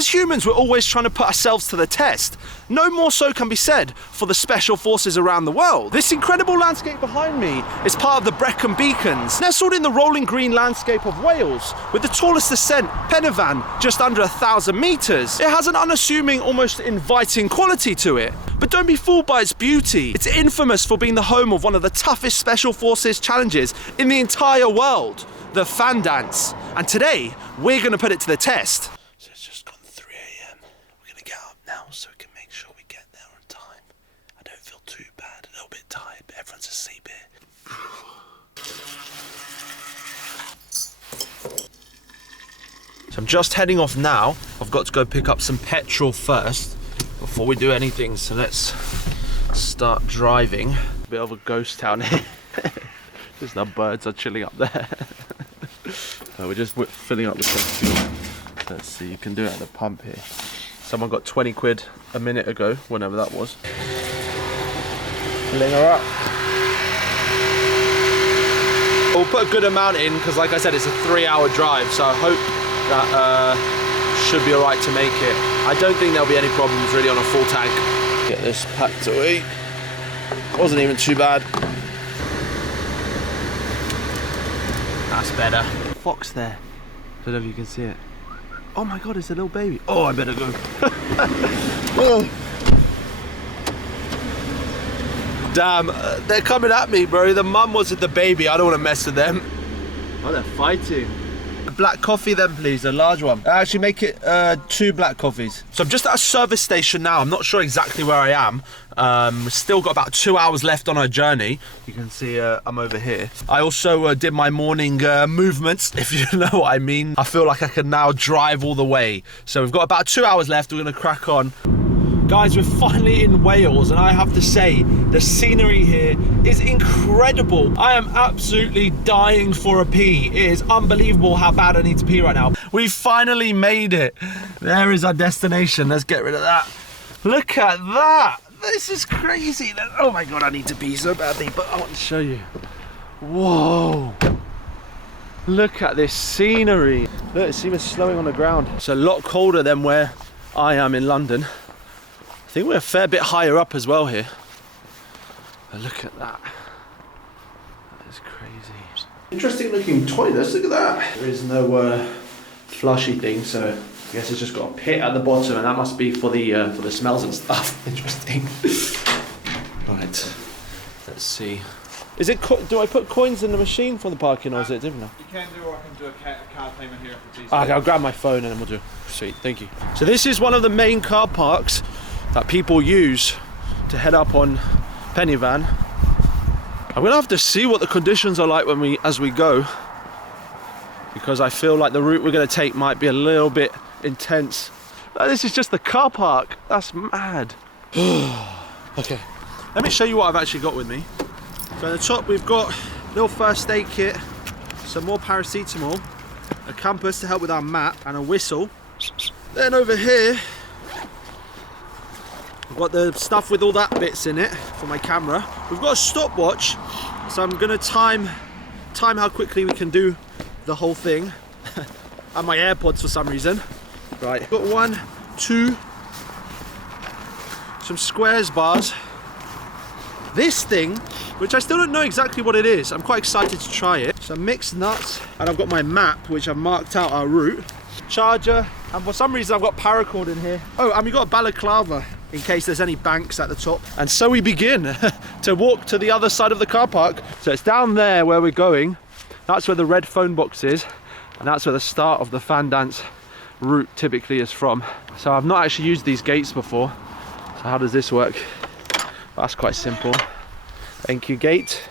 As humans, we're always trying to put ourselves to the test. No more so can be said for the special forces around the world. This incredible landscape behind me is part of the Brecon Beacons, nestled in the rolling green landscape of Wales, with the tallest ascent, Penifan, just under 1,000 meters. It has an unassuming, almost inviting quality to it. But don't be fooled by its beauty. It's infamous for being the home of one of the toughest special forces challenges in the entire world, the Fandance. And today, we're gonna put it to the test. So it's just gone 3 AM. We're gonna get up now so we can make sure we get there on time. I don't feel too bad, a little bit tired, but everyone's asleep here. So I'm just heading off now. I've got to go pick up some petrol first before we do anything, so let's start driving. A bit of a ghost town here. Just the birds are chilling up there. So we're just filling up with some fuel. Let's see, you can do it at the pump here. Someone got 20 quid a minute ago, whenever that was. Filling her up. We'll put a good amount in, because like I said, it's a 3-hour drive, so I hope that should be alright to make it. I don't think there'll be any problems really on a full tank. Get this packed away. Wasn't even too bad. That's better. Fox there. Don't know if you can see it. Oh my god, it's a little baby. Oh, I better go. Oh. Damn, they're coming at me, bro. The mum was with the baby. I don't want to mess with them. Oh, they're fighting. A black coffee then, please, a large one. Actually, make it 2 black coffees. So I'm just at a service station now. I'm not sure exactly where I am. We've still got about 2 hours left on our journey. You can see I'm over here. I also did my morning movements, if you know what I mean. I feel like I can now drive all the way. So we've got about 2 hours left. We're gonna crack on. Guys, we're finally in Wales, and I have to say, the scenery here is incredible. I am absolutely dying for a pee. It is unbelievable how bad I need to pee right now. We finally made it. There is our destination. Let's get rid of that. Look at that. This is crazy. Oh my god, I need to pee so badly, but I want to show you. Whoa. Look at this scenery. Look, it's even slowing on the ground. It's a lot colder than where I am in London. I think we're a fair bit higher up as well here. But look at that. That is crazy. Interesting looking toilets, look at that. There is no flushy thing, so I guess it's just got a pit at the bottom, and that must be for the smells and stuff. Interesting. Right, let's see. Is it? Do I put coins in the machine for the parking, or is it different? You can do, or I can do a card payment here for these. Okay, I'll grab my phone and then we'll do. Sweet, thank you. So this is one of the main car parks that people use to head up on Penifan. I'm gonna have to see what the conditions are like as we go, because I feel like the route we're gonna take might be a little bit intense. This is just the car park. That's mad. Okay, let me show you what I've actually got with me. So at the top we've got a little first aid kit, some more paracetamol, a compass to help with our map, and a whistle. Then over here I've got the stuff with all that bits in it for my camera. We've got a stopwatch, so I'm gonna time how quickly we can do the whole thing. And my AirPods for some reason. Right, got 1, 2, some squares bars. This thing, which I still don't know exactly what it is. I'm quite excited to try it. Some mixed nuts, and I've got my map, which I've marked out our route. Charger, and for some reason I've got paracord in here. Oh, and we've got a balaclava in case there's any banks at the top. And so we begin to walk to the other side of the car park. So it's down there where we're going. That's where the red phone box is, and that's where the start of the Fandance route typically is from. So I've not actually used these gates before. So how does this work? That's quite simple. Thank you, gate.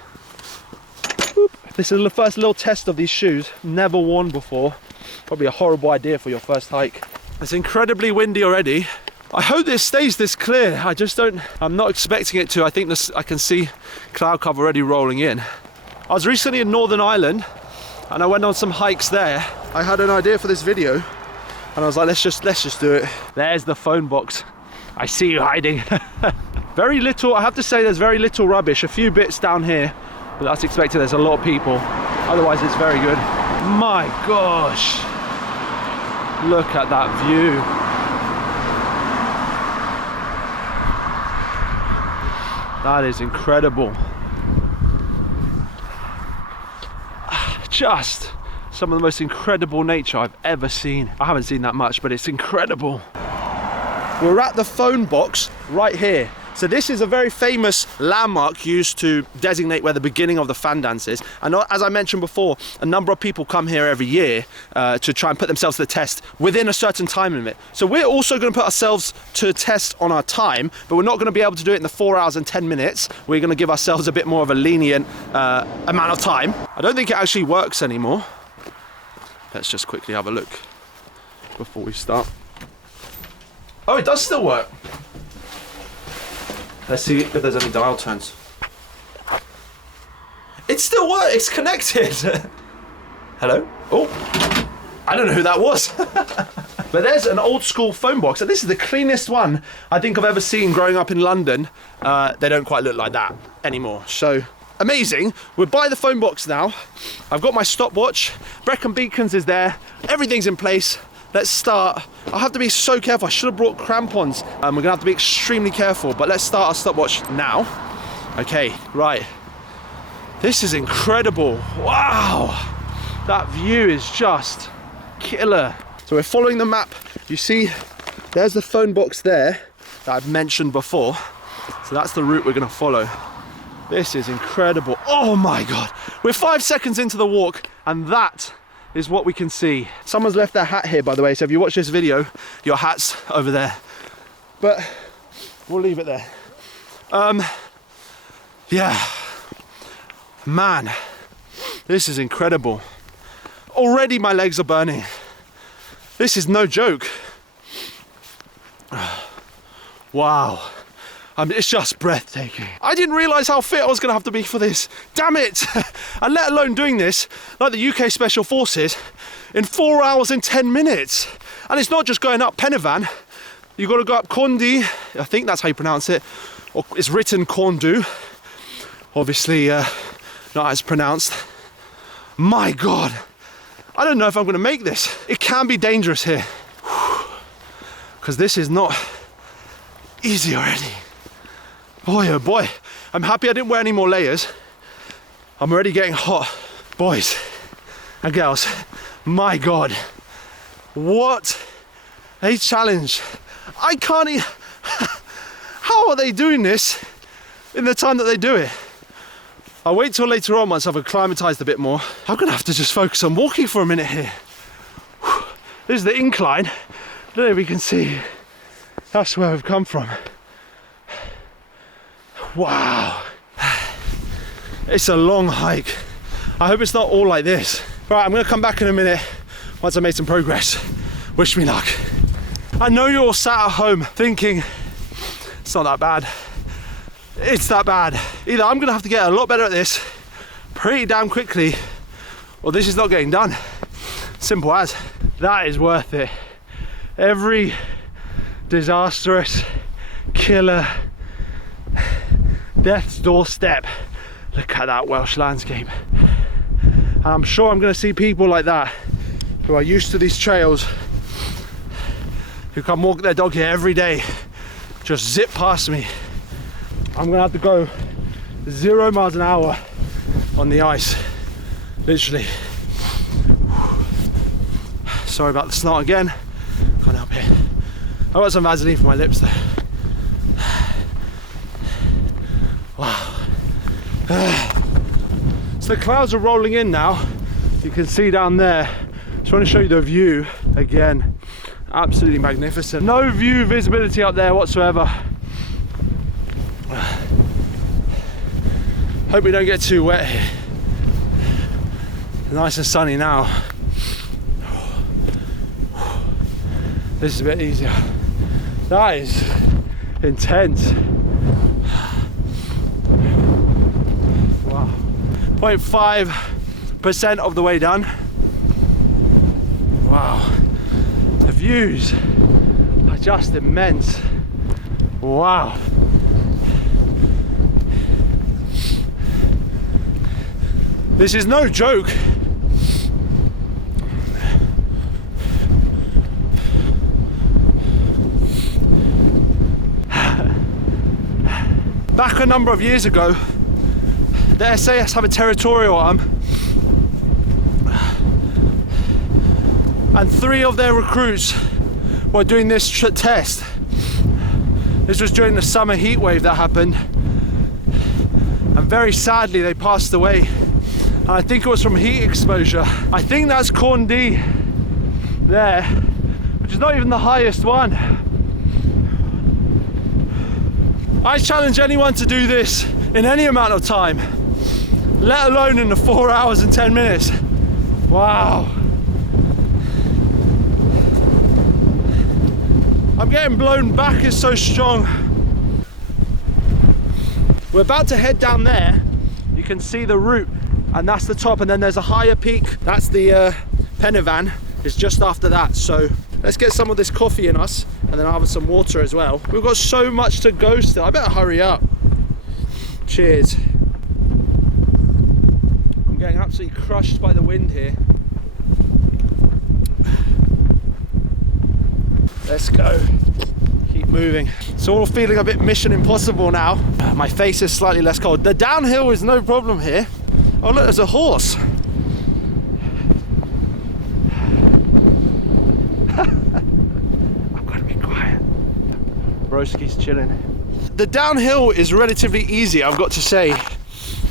Boop. This is the first little test of these shoes. Never worn before. Probably a horrible idea for your first hike. It's incredibly windy already. I hope this stays this clear. I'm not expecting it to. I think I can see cloud cover already rolling in. I was recently in Northern Ireland and I went on some hikes there. I had an idea for this video and I was like, let's just do it. There's the phone box. I see you hiding. Very little, I have to say, there's very little rubbish. A few bits down here, but that's expected. There's a lot of people. Otherwise, it's very good. My gosh. Look at that view. That is incredible. Just some of the most incredible nature I've ever seen. I haven't seen that much, but it's incredible. We're at the phone box right here. So this is a very famous landmark used to designate where the beginning of the Fandance is. And as I mentioned before, a number of people come here every year to try and put themselves to the test within a certain time limit. So we're also going to put ourselves to a test on our time, but we're not going to be able to do it in the 4 hours and 10 minutes. We're going to give ourselves a bit more of a lenient amount of time. I don't think it actually works anymore. Let's just quickly have a look before we start. Oh, it does still work. Let's see if there's any dial turns. It still works, it's connected. Hello? Oh, I don't know who that was. But there's an old school phone box, and this is the cleanest one I think I've ever seen growing up in London. They don't quite look like that anymore. So, amazing. We're by the phone box now. I've got my stopwatch. Brecon Beacons is there. Everything's in place. Let's start. I have to be so careful. I should have brought crampons. We're gonna have to be extremely careful, but let's start our stopwatch now. Okay, right. This is incredible. Wow. That view is just killer. So we're following the map. You see, there's the phone box there that I've mentioned before. So that's the route we're gonna follow. This is incredible. Oh my God. We're 5 seconds into the walk, and that is what we can see. Someone's left their hat here, by the way, so if you watch this video, your hat's over there. But we'll leave it there. Yeah. Man, this is incredible. Already my legs are burning. This is no joke. Wow. It's just breathtaking. I didn't realise how fit I was going to have to be for this. Damn it! And let alone doing this, like the UK Special Forces, in 4 hours and 10 minutes. And it's not just going up Penavan. You've got to go up Corndu. I think that's how you pronounce it. Or it's written Corndu. Obviously, not as pronounced. My God. I don't know if I'm going to make this. It can be dangerous here. Because this is not easy already. Boy, oh boy, I'm happy I didn't wear any more layers. I'm already getting hot. Boys and girls, my God, what a challenge. I can't how are they doing this in the time that they do it? I'll wait till later on once I've acclimatized a bit more. I'm gonna have to just focus on walking for a minute here. This is the incline. I don't know if you can see. That's where we've come from. Wow, it's a long hike. I hope it's not all like this. Right, I'm gonna come back in a minute once I made some progress. Wish me luck. I know you're all sat at home thinking, it's not that bad. It's that bad. Either I'm gonna have to get a lot better at this pretty damn quickly, or this is not getting done. Simple as. That is worth it. Every disastrous, killer, death's doorstep. Look at that Welsh landscape. And I'm sure I'm going to see people like that who are used to these trails, who come walk their dog here every day, just zip past me. I'm going to have to go 0 miles an hour on the ice, literally. Sorry about the snot again. Can't help it. I got some Vaseline for my lips though. Wow. So the clouds are rolling in now. You can see down there. Just want to show you the view again. Absolutely magnificent. No view visibility up there whatsoever. Hope we don't get too wet here. Nice and sunny now. This is a bit easier. That is intense. Wow. 0.5% of the way done. Wow. The views are just immense. Wow. This is no joke. Back a number of years ago, the SAS have a territorial arm, and 3 of their recruits were doing this test. This was during the summer heat wave that happened, and very sadly they passed away. And I think it was from heat exposure. I think that's Corn D there, which is not even the highest one. I challenge anyone to do this in any amount of time, let alone in the 4 hours and 10 minutes. Wow. I'm getting blown back, it's so strong. We're about to head down there. You can see the route, and that's the top, and then there's a higher peak. That's the Penavan, it's just after that. So let's get some of this coffee in us, and then I'll have some water as well. We've got so much to go still, I better hurry up. Cheers. I'm getting absolutely crushed by the wind here. Let's go. Keep moving. It's all feeling a bit Mission Impossible now. My face is slightly less cold. The downhill is no problem here. Oh look, there's a horse. I've got to be quiet. Broski's chilling. The downhill is relatively easy, I've got to say.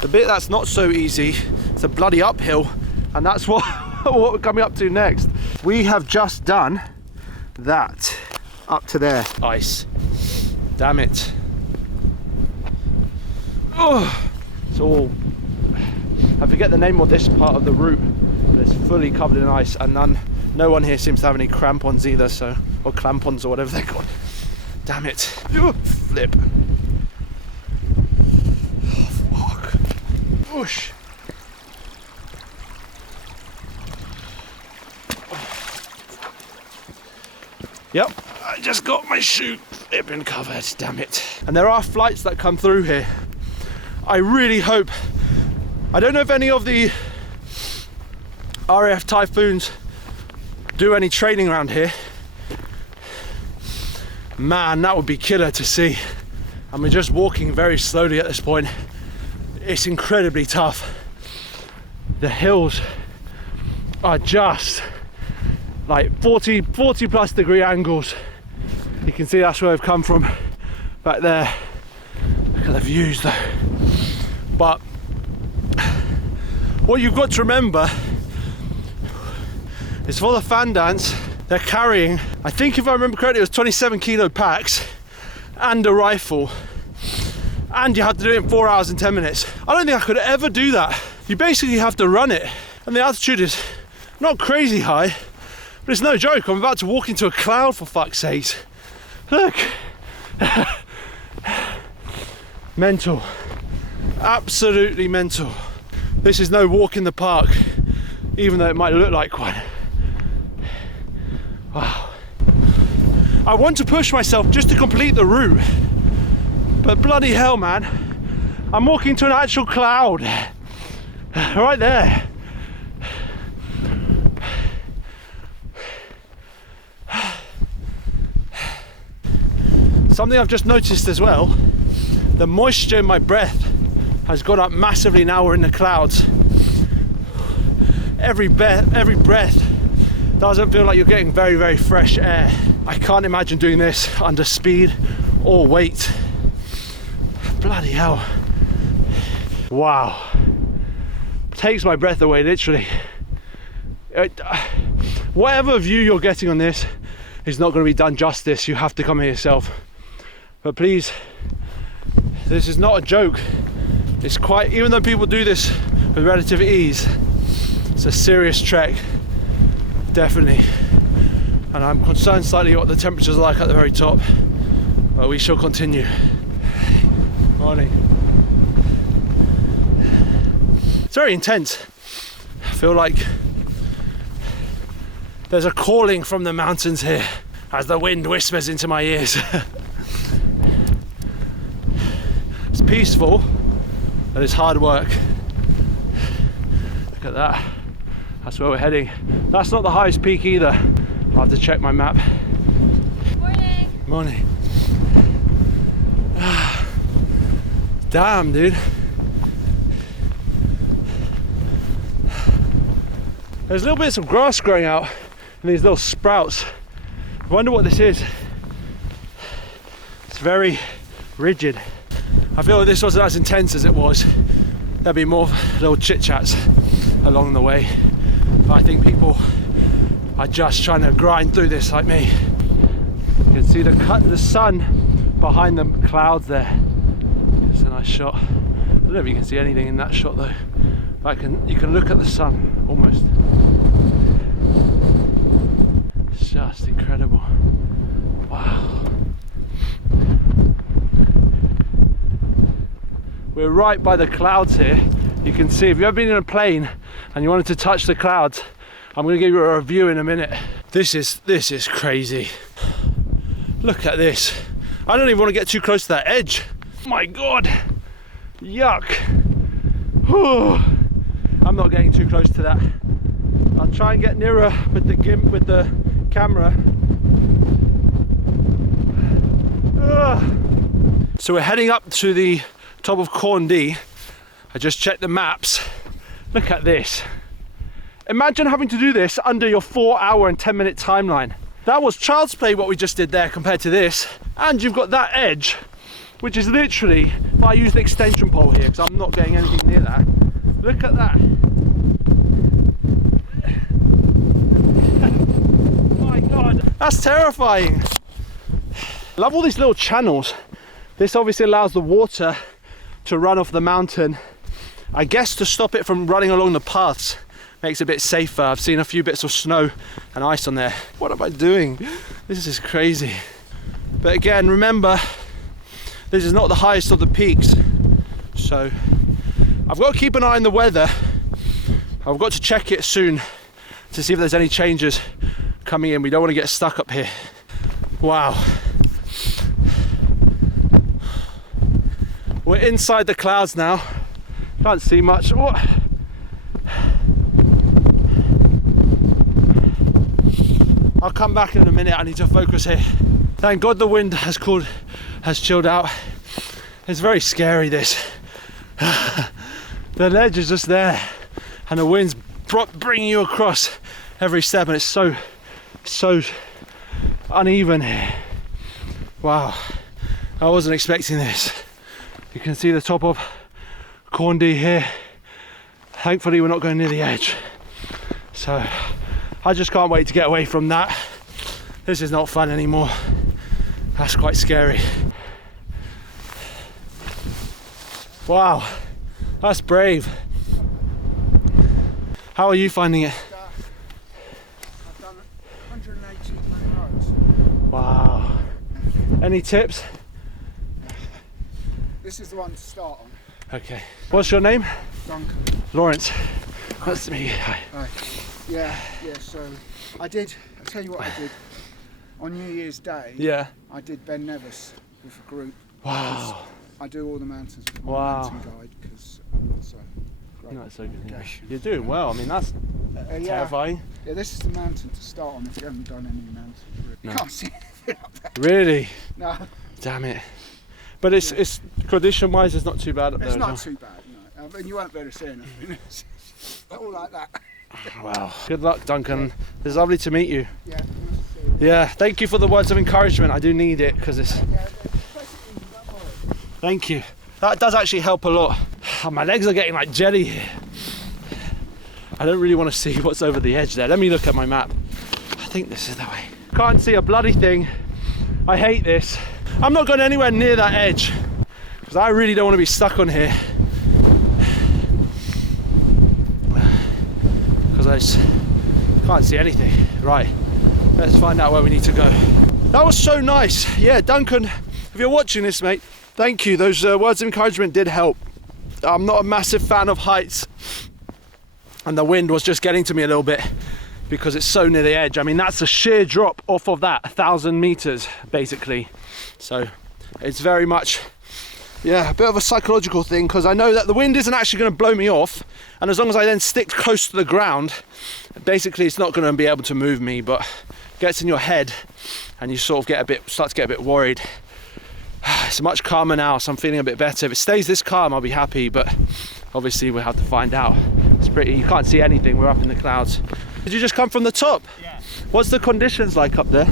The bit that's not so easy, it's a bloody uphill, and that's what we're coming up to next. We have just done that up to there. Ice. Damn it. Oh, it's all, I forget the name of this part of the route, but it's fully covered in ice, and no one here seems to have any crampons either, so, or clampons or whatever they're called. Damn it. Ooh, flip. Oh, fuck. Whoosh. Yep, I just got my shoe flipping covered, damn it. And there are flights that come through here. I really hope, I don't know if any of the RAF Typhoons do any training around here. Man, that would be killer to see. And we're just walking very slowly at this point. It's incredibly tough. The hills are just like 40 plus degree angles. You can see that's where I've come from, back there. Look at the views though. But what you've got to remember is for the Fandance, they're carrying, I think if I remember correctly, it was 27 kilo packs and a rifle. And you have to do it in 4 hours and 10 minutes. I don't think I could ever do that. You basically have to run it. And the altitude is not crazy high, but it's no joke. I'm about to walk into a cloud, for fuck's sake. Look. Mental. Absolutely mental. This is no walk in the park, even though it might look like one. Wow. I want to push myself just to complete the route, but bloody hell, man. I'm walking to an actual cloud. Right there. Something I've just noticed as well, the moisture in my breath has gone up massively now we're in the clouds. Every breath doesn't feel like you're getting very, very fresh air. I can't imagine doing this under speed or weight. Bloody hell. Wow. Takes my breath away, literally. Whatever view you're getting on this is not going to be done justice. You have to come here yourself. But please, this is not a joke. It's quite, even though people do this with relative ease, it's a serious trek, definitely. And I'm concerned slightly what the temperatures are like at the very top, but we shall continue. Morning. It's very intense. I feel like there's a calling from the mountains here as the wind whispers into my ears. It's peaceful, but it's hard work. Look at that. That's where we're heading. That's not the highest peak either. I'll have to check my map. Morning. Morning. Damn, dude. There's little bits of grass growing out and these little sprouts. I wonder what this is. It's very rigid. I feel like this wasn't as intense as it was. There'd be more little chit chats along the way. But I think people are just trying to grind through this like me. You can see the sun behind the clouds there. It's a nice shot. I don't know if you can see anything in that shot though. But you can look at the sun almost. It's just incredible. Wow. We're right by the clouds here. You can see, if you've ever been in a plane and you wanted to touch the clouds, I'm going to give you a review in a minute. This is crazy. Look at this. I don't even want to get too close to that edge. My God. Yuck. Whew. I'm not getting too close to that. I'll try and get nearer with the camera. So we're heading up to the top of Corndee. I just checked the maps. Look at this. Imagine having to do this under your 4 hour and 10 minute timeline. That was child's play what we just did there compared to this. And you've got that edge, which is literally, if I use the extension pole here, because I'm not getting anything near that. Look at that. My God, that's terrifying. I love all these little channels. This obviously allows the water to run off the mountain. I guess to stop it from running along the paths. Makes it a bit safer. I've seen a few bits of snow and ice on there. What am I doing? This is crazy. But again, remember, this is not the highest of the peaks. So I've got to keep an eye on the weather. I've got to check it soon to see if there's any changes coming in. We don't want to get stuck up here. Wow. We're inside the clouds now. Can't see much. Oh. I'll come back in a minute. I need to focus here. Thank God the wind has chilled out. It's very scary, this. The ledge is just there and the wind's bringing you across every step, and it's so uneven here. Wow, I wasn't expecting this. You can see the top of Corndee here. Thankfully we're not going near the edge, so I just can't wait to get away from that. This is not fun anymore. That's quite scary. Wow, that's brave. How are you finding it? I've done 118 miles. Wow. Any tips? This is the one to start on. Okay. What's your name? Duncan. Lawrence. Nice to meet you. Hi. Right. Yeah, so I'll tell you what I did. On New Year's Day, Yeah. I did Ben Nevis with a group. Wow. I do all the mountains with my Wow. mountain guide because I'm not so great. Not so good. Yeah. navigation. You're doing well. I mean, that's Yeah. terrifying. Yeah, this is the mountain to start on if you haven't done any mountains. You No. can't see anything up there. Really? No, Damn it. But it's condition-wise, it's not too bad up there. it's as not well. too bad. No. And you won't be able to see anything. All like that. Wow. Good luck, Duncan. It's lovely to meet you. Yeah. Nice to see you. Yeah. Thank you for the words of encouragement. I do need it because it's. Yeah, basically, don't worry. Thank you. That does actually help a lot. Oh, my legs are getting like jelly here. I don't really want to see what's over the edge there. Let me look at my map. I think this is the way. Can't see a bloody thing. I hate this. I'm not going anywhere near that edge because I really don't want to be stuck on here. Because I just can't see anything. Right, let's find out where we need to go. That was so nice. Yeah, Duncan, if you're watching this, mate, thank you. Those words of encouragement did help. I'm not a massive fan of heights, and the wind was just getting to me a little bit because it's so near the edge. I mean, that's a sheer drop off of that 1,000 meters basically. So it's very much, yeah, a bit of a psychological thing because I know that the wind isn't actually going to blow me off, and as long as I then stick close to the ground, basically it's not going to be able to move me, but it gets in your head and you sort of start to get a bit worried. It's much calmer now, so I'm feeling a bit better. If it stays this calm, I'll be happy, but obviously we'll have to find out. It's pretty, you can't see anything, we're up in the clouds. Did you just come from the top? Yeah. What's the conditions like up there?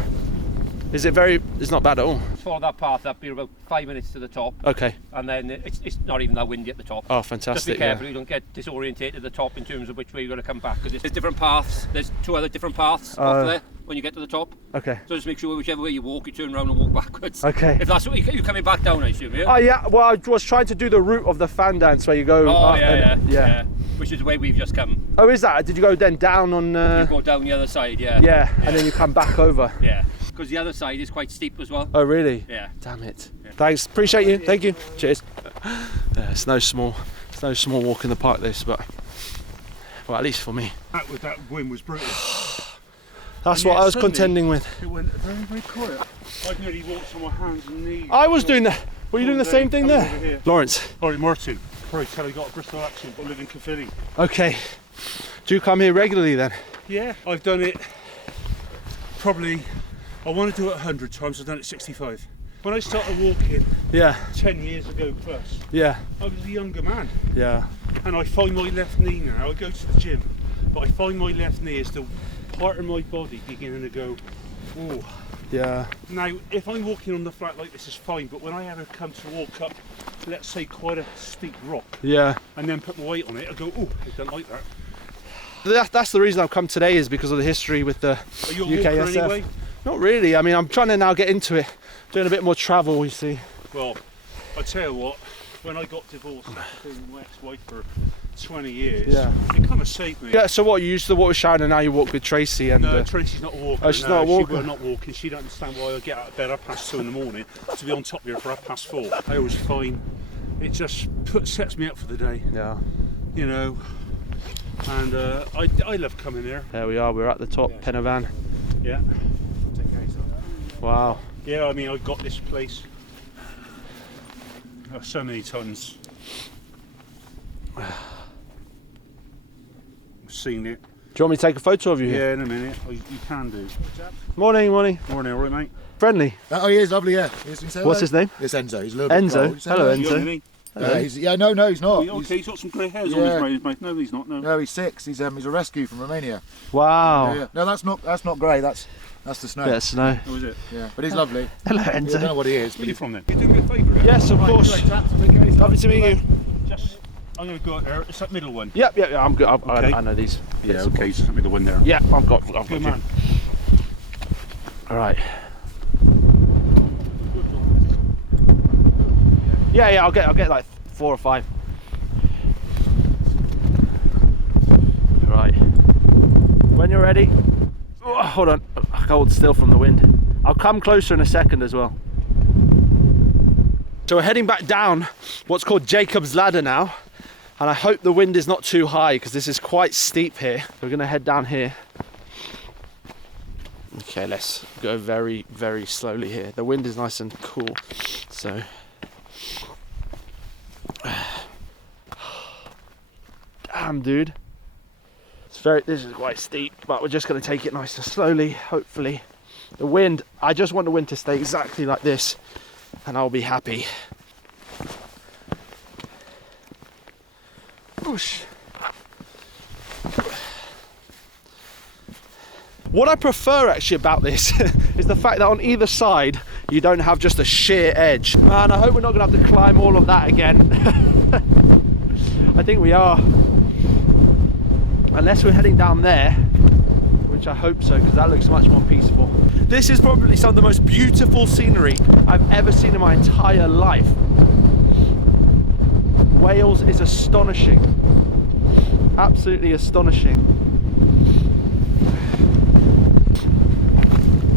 Is it very, it's not bad at all? Follow that path up, you're about 5 minutes to the top. Okay. And then it's not even that windy at the top. Oh, Just be fantastic. careful you don't get disorientated at the top in terms of which way you're going to come back. Because there's different paths, there's 2 other different paths up there when you get to the top. Okay. So just make sure whichever way you walk, you turn around and walk backwards. Okay. If that's what you're coming back down, I assume, yeah? Oh yeah, well I was trying to do the route of the Fandance where you go Oh, up yeah. yeah. Which is the way we've just come. Oh, is that? Did you go then down on... You go down the other side, yeah. Yeah, and then you come back over. Yeah. Because the other side is quite steep as well. Oh really? Yeah. Damn it. Yeah. Thanks, appreciate you, thank you. Cheers. It's no small walk in the park this, but, well, at least for me. That wind was brutal. That's And what yet I was suddenly contending with. It went very, very quiet. I nearly walked on my hands and knees. I was doing that. Were you doing the same thing Coming there? over here. Lawrence. Sorry, Martin. Probably tell he got a Bristol accent, but I live in Caerphilly. Okay. Do you come here regularly then? Yeah, I've done it probably, I want to do it 100 times, I've done it 65. When I started walking Yeah. 10 years ago plus, Yeah. I was a younger man. Yeah. And I find my left knee now, I go to the gym, but I find my left knee is the part of my body beginning to go, oh. Yeah. Now, if I'm walking on the flat like this is fine, but when I ever come to walk up, let's say quite a steep rock, Yeah. and then put my weight on it, I go, oh, I don't like that. That's the reason I've come today, is because of the history with the Are you a walker UKSF. anyway? Not really. I mean, I'm trying to now get into it, doing a bit more travel. You see. Well, I tell you what, when I got divorced after being my ex-wife for 20 years, Yeah. it kind of saved me. Yeah. So what? You used to walk with Sharon, and now you walk with Tracy, and No, Tracy's not a walker. Oh, she's no, not a walker? She will not walking. She don't understand why I get out of bed at 2:30 in the morning to be on top of here for 4:30. I always find it just sets me up for the day, yeah. you know. And I love coming here. There we are. We're at the top, Penavan. Yeah. Wow. Yeah, I mean, I've got this place so many tons. I've seen it. Do you want me to take a photo of you here? Yeah, in a minute. You can do. Morning, morning. Morning, all right, mate? Friendly. Oh, he is lovely, yeah. What's his name? It's Enzo. He's a little bit Enzo. cold. Hello, You got Enzo. any? No, he's not. Okay, he's got some grey hairs Yeah. on his mate. No, he's not. No. No, he's 6. He's a rescue from Romania. Wow. Yeah. No, that's not grey. That's the snow. Bit of snow. Oh, is it? Yeah, but he's lovely. Hello, I don't know Enzo. what he is. Where But are you he's from then? You do me a favour then? Yes, of course. Lovely to meet you. Just, I'm going to go out there. It's that middle one. Yep. I'm good. Okay. I know these. Yeah, okay, it's that middle one there. Yeah, I've got Good you. man. All right. Yeah. I'll get like 4 or 5. Right. When you're ready. Oh, hold on. I hold still from the wind. I'll come closer in a second as well. So we're heading back down what's called Jacob's Ladder now, and I hope the wind is not too high because this is quite steep here. We're gonna head down here. Okay, let's go very, very slowly here. The wind is nice and cool, so. Damn, dude. This is quite steep, but we're just gonna take it nice and slowly, hopefully. The wind, I just want the wind to stay exactly like this, and I'll be happy. Whoosh. What I prefer actually about this is the fact that on either side you don't have just a sheer edge. Man, I hope we're not gonna have to climb all of that again. I think we are. Unless we're heading down there, which I hope so, because that looks much more peaceful. This is probably some of the most beautiful scenery I've ever seen in my entire life. Wales is astonishing. Absolutely astonishing.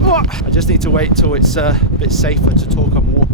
I just need to wait till it's a bit safer to talk and walk.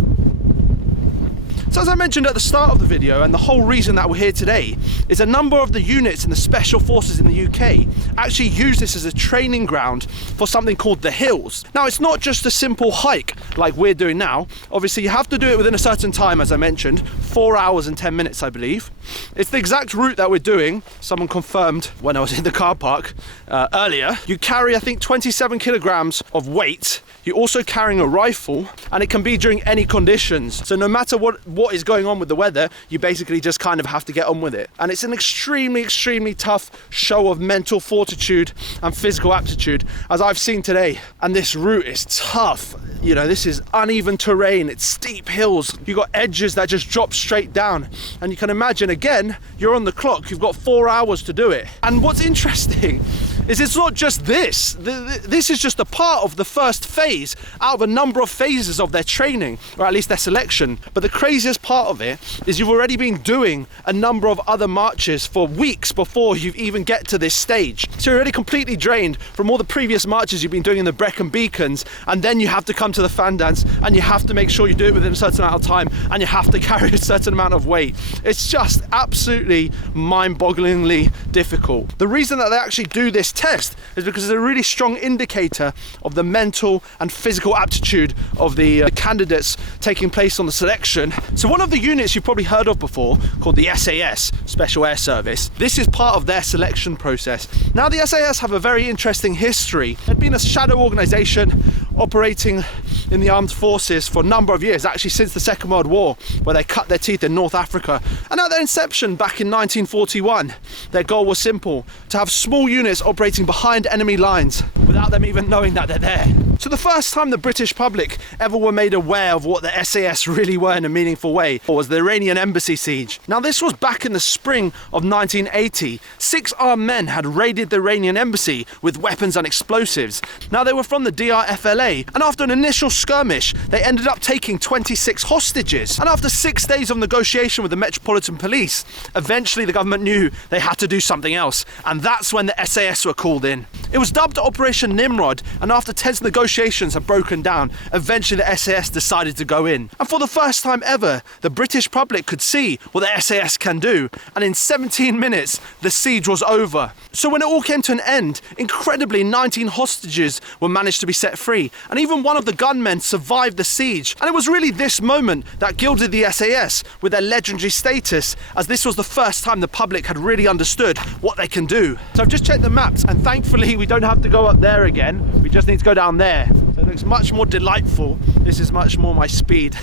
So as I mentioned at the start of the video, and the whole reason that we're here today, is a number of the units in the Special Forces in the UK actually use this as a training ground for something called the Hills. Now it's not just a simple hike, like we're doing now, obviously you have to do it within a certain time, as I mentioned, 4 hours and 10 minutes, I believe. It's the exact route that we're doing. Someone confirmed when I was in the car park earlier. You carry, I think, 27 kilograms of weight. You're also carrying a rifle, and it can be during any conditions. So no matter what is going on with the weather, you basically just kind of have to get on with it. And it's an extremely, extremely tough show of mental fortitude and physical aptitude, as I've seen today. And this route is tough. You know, this is uneven terrain, it's steep hills, you've got edges that just drop straight down. And you can imagine, again, you're on the clock, you've got 4 hours to do it. And what's interesting is it's not just this. This is just a part of the first phase out of a number of phases of their training, or at least their selection. But the craziest part of it is you've already been doing a number of other marches for weeks before you even get to this stage. So you're already completely drained from all the previous marches you've been doing in the Brecon Beacons, and then you have to come to the Fandance, and you have to make sure you do it within a certain amount of time, and you have to carry a certain amount of weight. It's just absolutely mind-bogglingly difficult. The reason that they actually do this test is because it's a really strong indicator of the mental and physical aptitude of the candidates taking place on the selection. So one of the units you've probably heard of before, called the SAS, Special Air Service, this is part of their selection process. Now, the SAS have a very interesting history. They've been a shadow organization operating in the armed forces for a number of years, actually since the Second World War, where they cut their teeth in North Africa. And at their inception back in 1941, their goal was simple: to have small units operating behind enemy lines without them even knowing that they're there. So the first time the British public ever were made aware of what the SAS really were in a meaningful way was the Iranian embassy siege. Now, this was back in the spring of 1980. 6 armed men had raided the Iranian embassy with weapons and explosives. Now, they were from the DRFLA, and after an initial skirmish, they ended up taking 26 hostages. And after 6 days of negotiation with the Metropolitan Police, eventually the government knew they had to do something else, and that's when the SAS were called in. It was dubbed Operation Nimrod, and after tense negotiations had broken down, eventually the SAS decided to go in. And for the first time ever, the British public could see what the SAS can do, and in 17 minutes, the siege was over. So when it all came to an end, incredibly 19 hostages were managed to be set free, and even one of the gunmen survived the siege. And it was really this moment that gilded the SAS with their legendary status, as this was the first time the public had really understood what they can do. So I've just checked the maps, and thankfully we don't have to go up there again, we just need to go down there. So it looks much more delightful. This is much more my speed.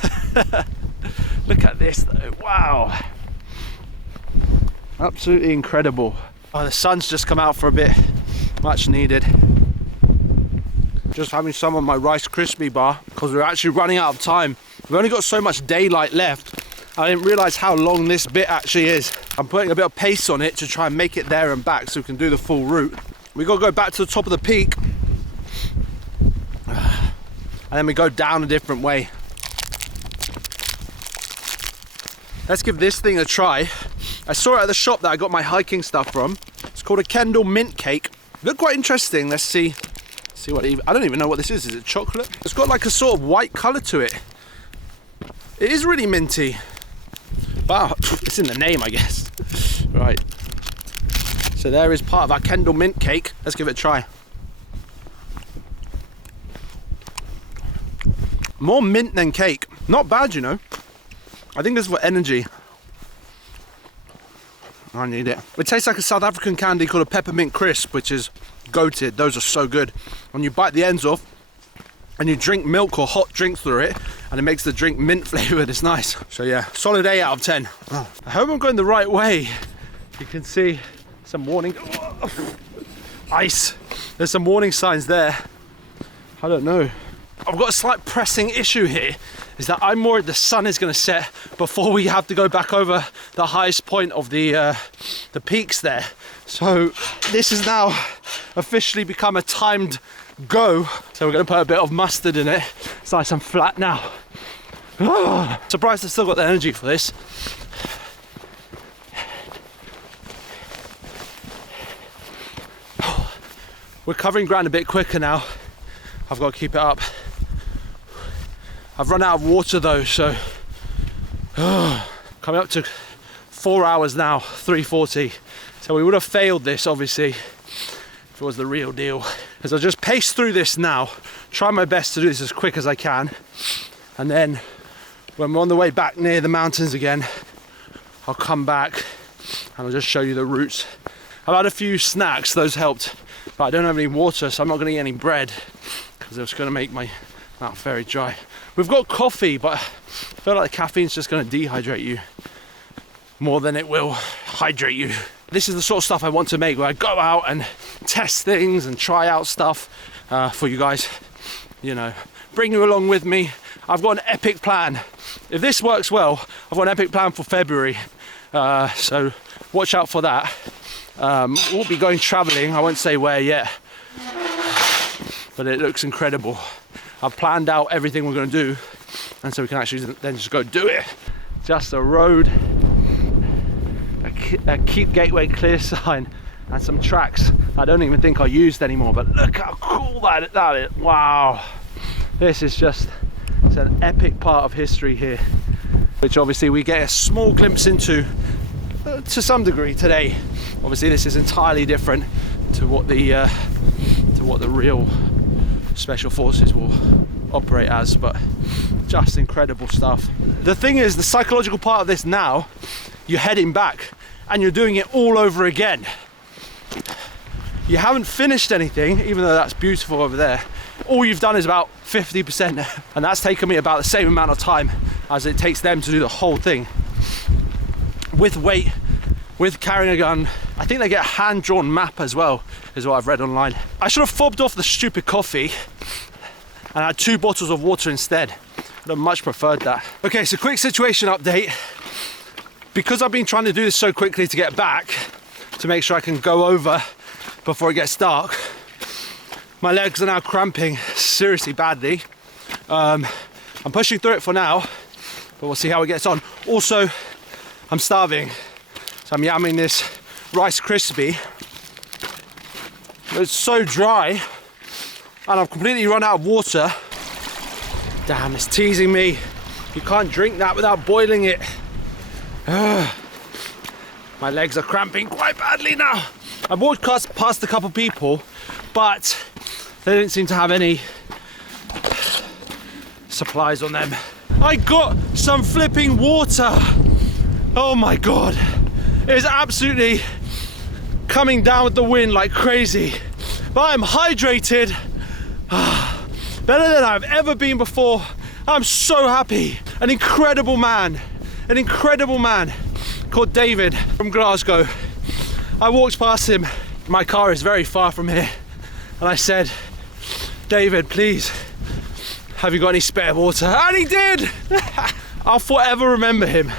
Look at this though, wow. Absolutely incredible. Oh, the sun's just come out for a bit, much needed. Just having some on my Rice Krispie bar because we're actually running out of time. We've only got so much daylight left. I didn't realise how long this bit actually is. I'm putting a bit of pace on it to try and make it there and back so we can do the full route. We got to go back to the top of the peak, and then we go down a different way. Let's give this thing a try. I saw it at the shop that I got my hiking stuff from. It's called a Kendall mint cake. Looked quite interesting. Let's see what I don't even know what this is. Is it chocolate? It's got like a sort of white colour to it. It is really minty. Wow, it's in the name, I guess. Right. So there is part of our Kendall mint cake. Let's give it a try. More mint than cake. Not bad, you know. I think this is for energy. I need it. It tastes like a South African candy called a peppermint crisp, which is goated. Those are so good. When you bite the ends off and you drink milk or hot drinks through it, and it makes the drink mint flavoured, it's nice. So yeah, solid 8 out of 10. Oh, I hope I'm going the right way. You can see some warning. Ice. There's some warning signs there. I don't know. I've got a slight pressing issue here, is that I'm worried the sun is going to set before we have to go back over the highest point of the peaks there. So this has now officially become a timed go. So we're going to put a bit of mustard in it. It's nice and flat now. Oh, surprised I've still got the energy for this. We're covering ground a bit quicker now. I've got to keep it up. I've run out of water though, so coming up to 4 hours now, 3:40. So we would have failed this obviously if it was the real deal. As I just pace through this now, try my best to do this as quick as I can. And then when we're on the way back near the mountains again, I'll come back and I'll just show you the routes. I've had a few snacks, those helped, but I don't have any water, so I'm not gonna eat any bread because it's gonna make my mouth very dry. We've got coffee, but I feel like the caffeine's just gonna dehydrate you more than it will hydrate you. This is the sort of stuff I want to make, where I go out and test things and try out stuff for you guys, you know, bring you along with me. I've got an epic plan. If this works well, I've got an epic plan for February, so watch out for that. We'll be going traveling, I won't say where yet, but it looks incredible. I've planned out everything we're going to do, and so we can actually then just go do it. Just a road, a keep gateway clear sign, and some tracks I don't even think I used anymore, but look how cool that is. Wow, this is just, it's an epic part of history here, which obviously we get a small glimpse into to some degree today. Obviously this is entirely different to what the real special forces will operate as, but just incredible stuff. The thing is, the psychological part of this now, you're heading back and you're doing it all over again. You haven't finished anything, even though that's beautiful over there. All you've done is about 50%, and that's taken me about the same amount of time as it takes them to do the whole thing. With weight, with carrying a gun. I think they get a hand-drawn map as well, is what I've read online. I should have fobbed off the stupid coffee and had 2 bottles of water instead. I'd have much preferred that. Okay, so quick situation update. Because I've been trying to do this so quickly to get back, to make sure I can go over before it gets dark, my legs are now cramping seriously badly. I'm pushing through it for now, but we'll see how it gets on. Also, I'm starving, so I'm yamming this Rice Krispie. It's so dry, and I've completely run out of water. Damn, it's teasing me. You can't drink that without boiling it. My legs are cramping quite badly now. I walked past a couple people, but they didn't seem to have any supplies on them. I got some flipping water. Oh my God. It is absolutely coming down with the wind like crazy. But I'm hydrated. Better than I've ever been before. I'm so happy. An incredible man called David from Glasgow. I walked past him. My car is very far from here. And I said, David, please, have you got any spare water? And he did! I'll forever remember him.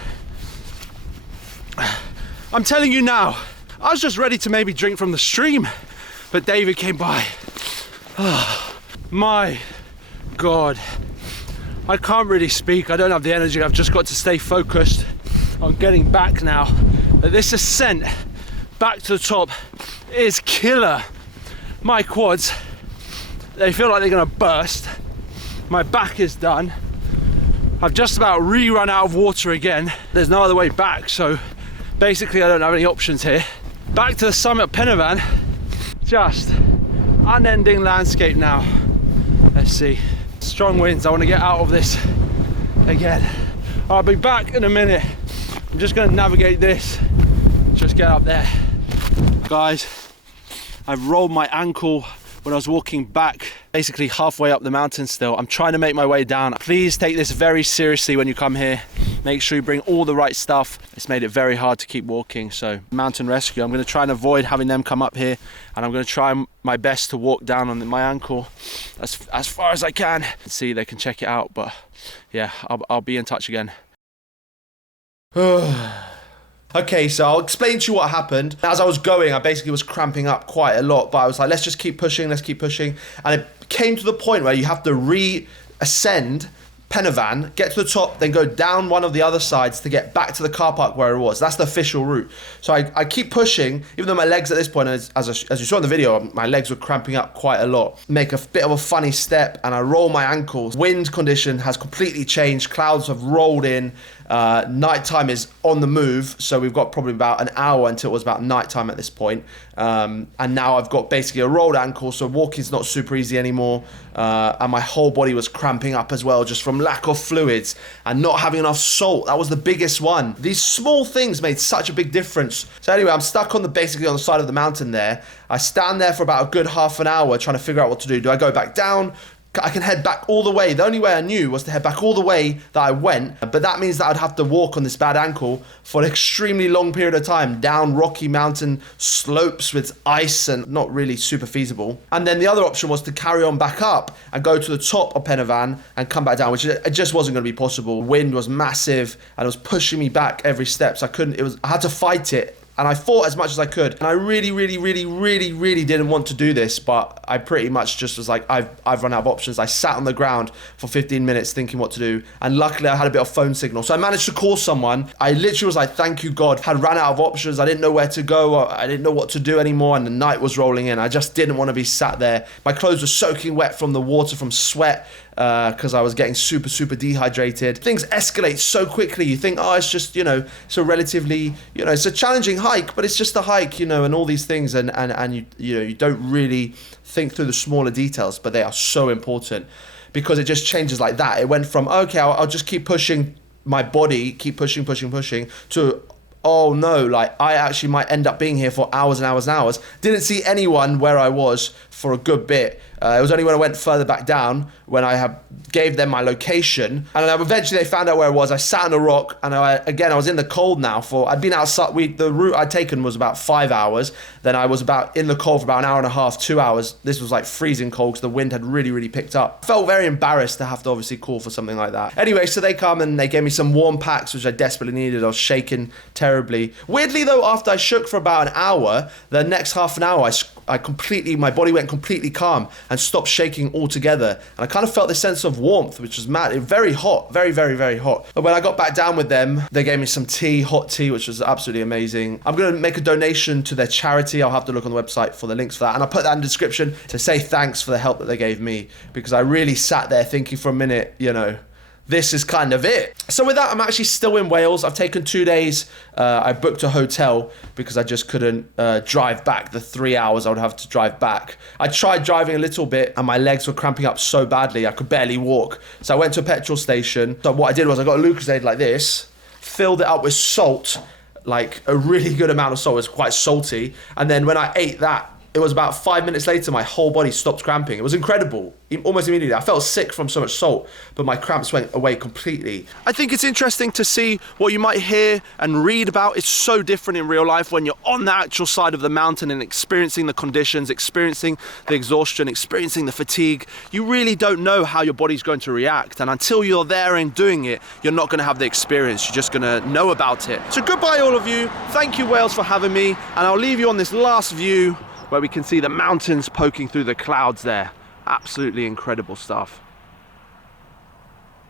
I'm telling you now, I was just ready to maybe drink from the stream, but David came by. Oh, my God. I can't really speak. I don't have the energy. I've just got to stay focused on getting back now. But this ascent back to the top is killer. My quads, they feel like they're gonna burst. My back is done. I've just about run out of water again. There's no other way back, so basically I don't have any options here. Back to the summit of Penavan. Just unending landscape now. Let's see. Strong winds. I want to get out of this again. I'll be back in a minute. I'm just going to navigate this. Just get up there. Guys, I've rolled my ankle when I was walking back, basically halfway up the mountain still. I'm trying to make my way down. Please take this very seriously when you come here. Make sure you bring all the right stuff. It's made it very hard to keep walking. So mountain rescue, I'm going to try and avoid having them come up here, and I'm going to try my best to walk down on my ankle as far as I can. See, they can check it out, but yeah, I'll be in touch again. Okay, so I'll explain to you what happened. As I was going, I basically was cramping up quite a lot, but I was like, let's just keep pushing, let's keep pushing. And it came to the point where you have to re-ascend Penavan, get to the top, then go down one of the other sides to get back to the car park where it was. That's the official route. So I keep pushing, even though my legs at this point, as you saw in the video, my legs were cramping up quite a lot. Make a bit of a funny step and I roll my ankles. Wind condition has completely changed. Clouds have rolled in. Nighttime is on the move, so we've got probably about an hour until it was about nighttime at this point. And now I've got basically a rolled ankle, so walking's not super easy anymore. and my whole body was cramping up as well, just from lack of fluids and not having enough salt. That was the biggest one. These small things made such a big difference. So anyway, I'm stuck basically on the side of the mountain there. I stand there for about a good half an hour trying to figure out what to do. Do I go back down? I can head back all the way. The only way I knew was to head back all the way that I went, but that means that I'd have to walk on this bad ankle for an extremely long period of time down rocky mountain slopes with ice, and not really super feasible. And then the other option was to carry on back up and go to the top of Penavan and come back down, which it just wasn't going to be possible. Wind was massive and it was pushing me back every step, so I had to fight it. And I fought as much as I could. And I really didn't want to do this, but I pretty much just was like, I've run out of options. I sat on the ground for 15 minutes thinking what to do. And luckily I had a bit of phone signal. So I managed to call someone. I literally was like, thank you God. Had ran out of options. I didn't know where to go. I didn't know what to do anymore. And the night was rolling in. I just didn't want to be sat there. My clothes were soaking wet from the water, from sweat. Because I was getting super dehydrated. Things escalate so quickly. You think, oh, it's just, it's a relatively, it's a challenging hike, but it's just a hike, and all these things, and you don't really think through the smaller details, but they are so important, because it just changes like that. It went from, okay, I'll just keep pushing my body, keep pushing, to, oh no, like I actually might end up being here for hours and hours and hours. Didn't see anyone where I was for a good bit. It was only when I went further back down, when I gave them my location, and eventually they found out where I was. I sat on a rock, and I was in the cold now I'd been outside. The route I'd taken was about 5 hours. Then I was about in the cold for about an hour and a half, 2 hours. This was like freezing cold because the wind had really picked up. I felt very embarrassed to have to obviously call for something like that. Anyway, so they come and they gave me some warm packs, which I desperately needed. I was shaking terribly. Weirdly though, after I shook for about an hour, the next half an hour, my body went completely calm and stopped shaking altogether. And I kind of felt this sense of warmth, which was mad. It was very hot, very hot. But when I got back down with them, they gave me some tea, hot tea, which was absolutely amazing. I'm going to make a donation to their charity. I'll have to look on the website for the links for that. And I'll put that in the description to say thanks for the help that they gave me, because I really sat there thinking for a minute, this is kind of it. So with that, I'm actually still in Wales. I've taken 2 days. I booked a hotel because I just couldn't drive back the 3 hours I would have to drive back. I tried driving a little bit and my legs were cramping up so badly I could barely walk. So I went to a petrol station. So what I did was I got a Lucozade like this, filled it up with salt, like a really good amount of salt. It was quite salty. And then when I ate that, it was about 5 minutes later, my whole body stopped cramping. It was incredible, almost immediately. I felt sick from so much salt, but my cramps went away completely. I think it's interesting to see what you might hear and read about. It's so different in real life when you're on the actual side of the mountain and experiencing the conditions, experiencing the exhaustion, experiencing the fatigue. You really don't know how your body's going to react. And until you're there and doing it, you're not going to have the experience. You're just going to know about it. So goodbye, all of you. Thank you, Wales, for having me. And I'll leave you on this last view where we can see the mountains poking through the clouds there. Absolutely incredible stuff.